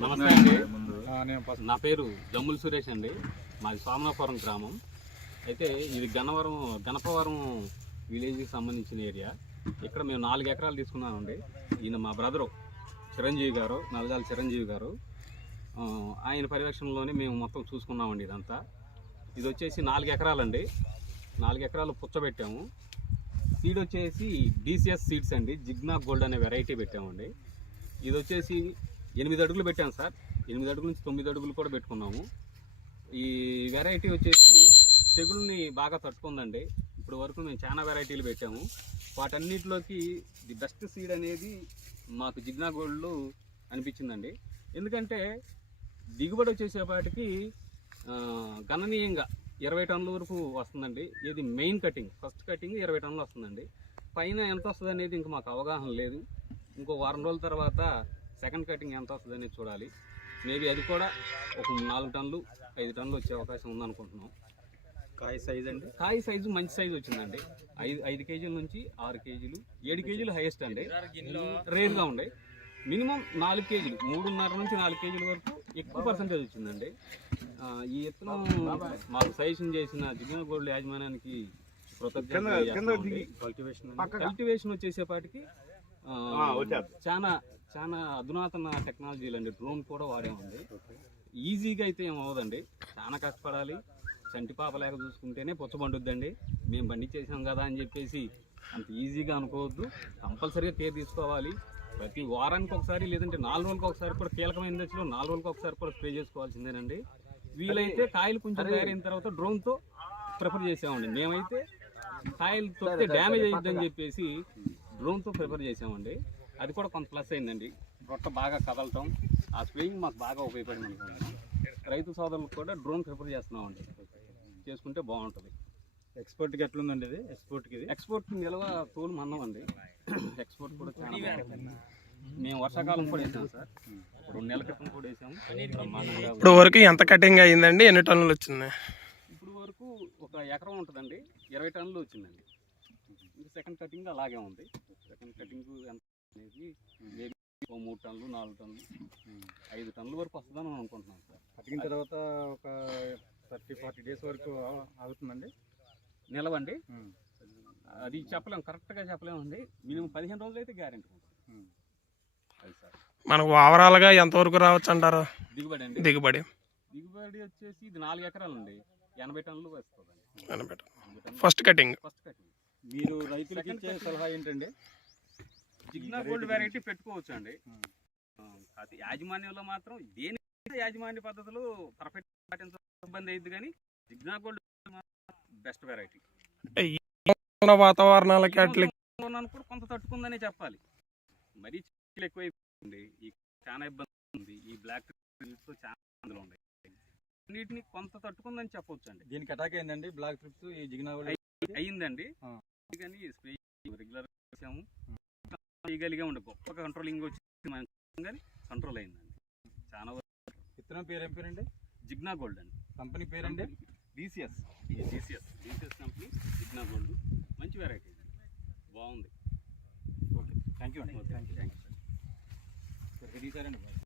నమస్తే అండి. నా పేరు జమ్ముల సురేష్ అండి. మాది సోమనాపురం గ్రామం. అయితే ఇది గణపవరం విలేజ్కి సంబంధించిన ఏరియా. ఇక్కడ మేము 4 ఎకరాలు తీసుకున్నామండి. ఈయన మా బ్రదరు చిరంజీవి గారు, నల్లజాల చిరంజీవి గారు. ఆయన పర్యవేక్షణలోనే మేము మొత్తం చూసుకున్నామండి ఇదంతా. ఇది వచ్చేసి 4 ఎకరాలండి. 4 ఎకరాలు పుచ్చబెట్టాము. సీడ్ వచ్చేసి DCS సీడ్స్ అండి. జిగ్నా గోల్డ్ అనే వెరైటీ పెట్టామండి. ఇది వచ్చేసి 8 అడుగులు పెట్టాము సార్. 8 అడుగుల నుంచి 9 అడుగులు కూడా పెట్టుకున్నాము. ఈ వెరైటీ వచ్చేసి తెగుల్ని బాగా తట్టుకుందండి. ఇప్పుడు వరకు మేము చాలా వెరైటీలు పెట్టాము. వాటన్నిటిలోకి ది బెస్ట్ సీడ్ అనేది మాకు జిగ్నా గోల్డ్ అనిపించిందండి. ఎందుకంటే దిగుబడి వచ్చేసేపాటికి గణనీయంగా 20 టన్నుల వరకు వస్తుందండి. ఇది మెయిన్ కటింగ్, ఫస్ట్ కటింగ్ 20 టన్నులు వస్తుందండి. పైన ఎంత వస్తుంది అనేది ఇంకా మాకు అవగాహన లేదు. ఇంకో వారం రోజుల తర్వాత సెకండ్ కటింగ్ ఎంత వస్తుంది అనేది చూడాలి. మేబీ అది కూడా ఒక 4 టన్నులు 5 టన్నులు వచ్చే అవకాశం ఉందనుకుంటున్నాం. కాయ సైజ్ అండి, కాయ సైజు మంచి సైజు వచ్చిందండి. 5 కేజీల నుంచి 6 కేజీలు 7 కేజీలు హైయెస్ట్ అండి. రేర్గా ఉండే మినిమం 4 కేజీలు 3.5 నుంచి 4 కేజీల వరకు ఎక్కువ పర్సెంటేజ్ వచ్చిందండి. ఈ ఎత్తున మాకు సజెషన్ చేసిన జిగ్నా గోల్డ్ యాజమాన్యానికి కల్టివేషన్ వచ్చేసేపాటికి చాలా అధునాతన టెక్నాలజీలు అండి. డ్రోన్ కూడా వాడామండి. ఈజీగా అయితే ఏం అవ్వదండి, చాలా కష్టపడాలి. చంటి పాప లేక చూసుకుంటేనే పుచ్చబండుద్దండి. మేము బండి చేసాం కదా అని చెప్పేసి అంత ఈజీగా అనుకోవద్దు. కంపల్సరీగా కేర్ తీసుకోవాలి. ప్రతి వారానికి ఒకసారి లేదంటే 4 రోజులకు ఒకసారి కూడా, కీలకమైన దశలో 4 రోజులకు ఒకసారి కూడా స్ప్రే చేసుకోవాల్సిందేనండి. వీలైతే కాయలు కొంచెం తయారైన తర్వాత డ్రోన్తో ప్రిఫర్ చేసామండి. మేమైతే కాయలు తొక్కితే డ్యామేజ్ అయ్యిద్దని చెప్పేసి డ్రోన్తో ప్రిఫర్ చేసామండి. అది కూడా కొంత ప్లస్ అయిందండి. రొట్ట బాగా కదలటం, ఆ స్ప్రేయింగ్ మాకు బాగా ఉపయోగపడింది అనుకుంటున్నాం. రైతు సోదరులకు కూడా డ్రోన్ ప్రిఫర్ చేస్తున్నామండి. చేసుకుంటే బాగుంటుంది. ఎక్స్పోర్ట్కి ఎట్లుందండి ఇది? ఎక్స్పోర్ట్ నిల్వ తోలు మందం అండి. ఎక్స్పోర్ట్ కూడా చాలా బాగుంటుంది. మేము వర్షాకాలం కూడా వేసాం సార్. 2 నెలల క్రితం కూడా వేసాము. ఇప్పుడు వరకు ఎంత కటింగ్ అయ్యిందండి? ఎన్ని టన్నులు వచ్చింది? ఇప్పుడు వరకు ఒక ఎకరం ఉంటుందండి, 20 టన్నులు వచ్చిందండి. సెకండ్ కటింగ్ అలాగే ఉంది. సెకండ్ కటింగ్ ఎంత అనేది మేబీ 3 టన్నులు 4 టన్నులు 5 టన్నుల వరకు వస్తుందని అనుకుంటున్నాం సార్. కటింగ్ తర్వాత ఒక 30-40 డేస్ వరకు ఆగుతుందండి నిలవండి. అది చెప్పలేము, కరెక్ట్గా చెప్పలేమండి. మినిమం 15 రోజులు అయితే గ్యారెంటీ ఉంది. అది సార్. మనకు ఓవరాల్గా ఎంతవరకు రావచ్చు అంటారు దిగుబడి అండి? దిగుబడి వచ్చేసి ఇది 4 ఎకరాలు అండి, 80 టన్నులు వస్తుందండి. First cutting. మీరు రైతులకు ఇచ్చే సలహా ఏంటండి? జిగ్నా గోల్డ్ వెరైటీ పెట్టుకోవచ్చు అండి. అది యాజమాన్యంలో మాత్రం దేని యాజమాన్య పద్ధతులు పర్ఫెక్ట్ పాటించడం ఇబ్బంది అయ్యింది, కానీ జిగ్నా గోల్డ్ బెస్ట్ వెరైటీ. వాతావరణాలకి అట్లా కూడా కొంత తట్టుకుందనే చెప్పాలి. మరీ చెట్లు ఎక్కువైపోయింది, చాలా ఇబ్బంది ఉంది. ఈ బ్లాక్ ట్రిప్స్ చాలా ఇబ్బందులు ఉన్నాయి. అన్నిటిని కొంత తట్టుకుందని చెప్పవచ్చు అండి. దీనికి అటాక్ అయిందండి బ్లాక్ ట్రిప్స్ ఈ జిగ్నా గోల్డ్ అయ్యిందండి. కానీ స్ప్రే రెగ్యులర్ చేసాము, చేయగలిగా ఉండే గొప్ప కంట్రోలింగ్ వచ్చి కానీ కంట్రోల్ అయిందండి చాలా వరకు. విత్తనం పేరు ఏం పేరండి? జిగ్నా గోల్డ్ అండి. కంపెనీ పేరండి? DCS company జిగ్నా gold. మంచి వెరైటీ, బాగుంది. ఓకే, థ్యాంక్ యూ అండి. Thank you sir. Ready sir అండి.